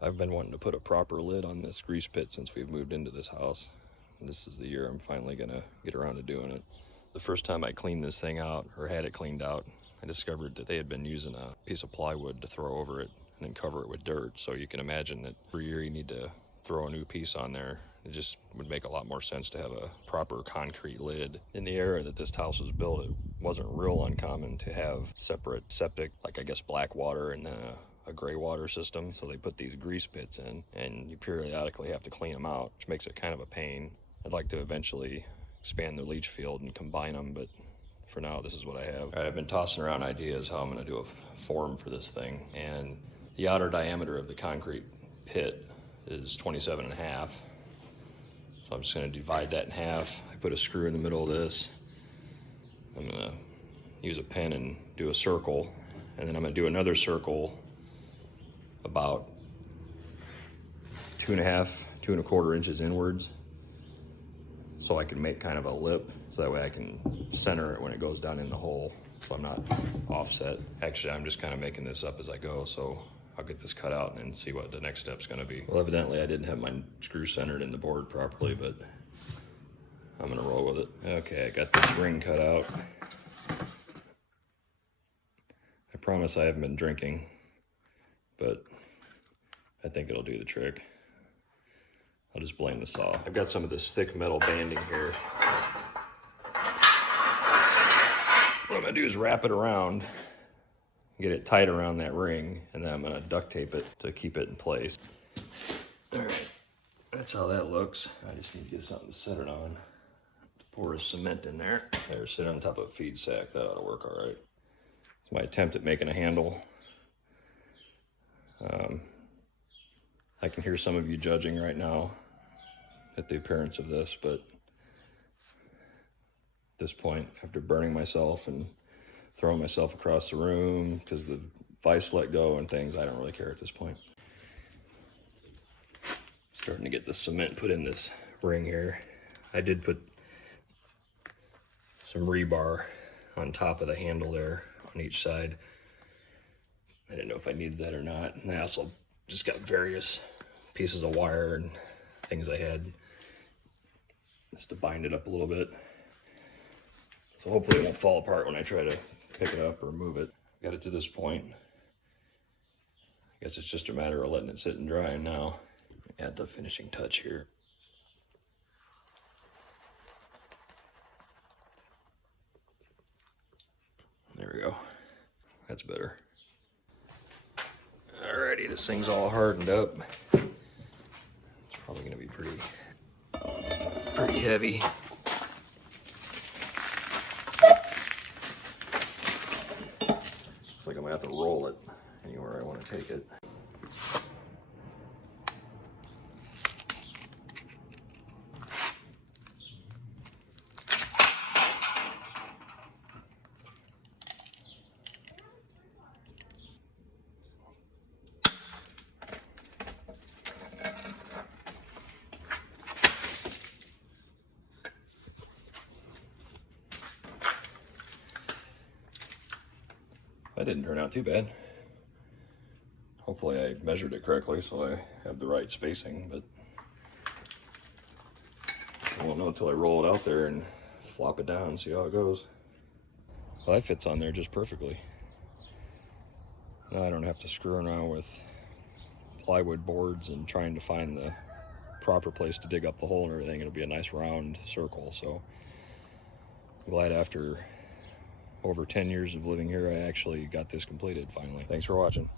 I've been wanting to put a proper lid on this grease pit since we've moved into this house. And this is the year I'm finally gonna get around to doing it. The first time I cleaned this thing out, or had it cleaned out, I discovered that they had been using a piece of plywood to throw over it and then cover it with dirt. So you can imagine that every year you need to throw a new piece on there. It just would make a lot more sense to have a proper concrete lid. In the era that this house was built, it wasn't real uncommon to have separate septic, like I guess black water and then a gray water system. So they put these grease pits in and you periodically have to clean them out, which makes it kind of a pain. I'd like to eventually expand the leach field and combine them, but for now this is what I have. All right, I've been tossing around ideas how I'm going to do a form for this thing, and the outer diameter of the concrete pit is 27.5. So I'm just going to divide that in half. I put a screw in the middle of this. I'm going to use a pin and do a circle, and then I'm going to do another circle about 2.25 inches inwards, so I can make kind of a lip, so that way I can center it when it goes down in the hole, so I'm not offset. Actually, I'm just kind of making this up as I go, so I'll get this cut out and see what the next step's gonna be. Well, evidently I didn't have my screw centered in the board properly, but I'm gonna roll with it. Okay, I got this ring cut out. I promise I haven't been drinking, but I think it'll do the trick. I'll just blame the saw. I've got some of this thick metal banding here. What I'm gonna do is wrap it around, get it tight around that ring, and then I'm gonna duct tape it to keep it in place. All right, that's how that looks. I just need to get something to set it on. Pour a cement in there. There, sit on top of a feed sack. That ought to work all right. It's my attempt at making a handle. I can hear some of you judging right now at the appearance of this, but at this point, after burning myself and throwing myself across the room because the vise let go and things, I don't really care at this point. Starting to get the cement put in this ring here. I did put some rebar on top of the handle there on each side. I didn't know if I needed that or not. And I also just got various pieces of wire and things I had just to bind it up a little bit. So hopefully it won't fall apart when I try to pick it up or move it. Got it to this point. I guess it's just a matter of letting it sit and dry now. Add the finishing touch here. There we go. That's better. Alrighty, this thing's all hardened up. It's probably gonna be pretty heavy. Looks like I'm gonna have to roll it anywhere I want to take it. That didn't turn out too bad. Hopefully I measured it correctly so I have the right spacing, but I won't know until I roll it out there and flop it down and see how it goes. Well, that fits on there just perfectly. Now I don't have to screw around with plywood boards and trying to find the proper place to dig up the hole and everything. It'll be a nice round circle. So I'm glad after over 10 years of living here, I actually got this completed finally. Thanks for watching.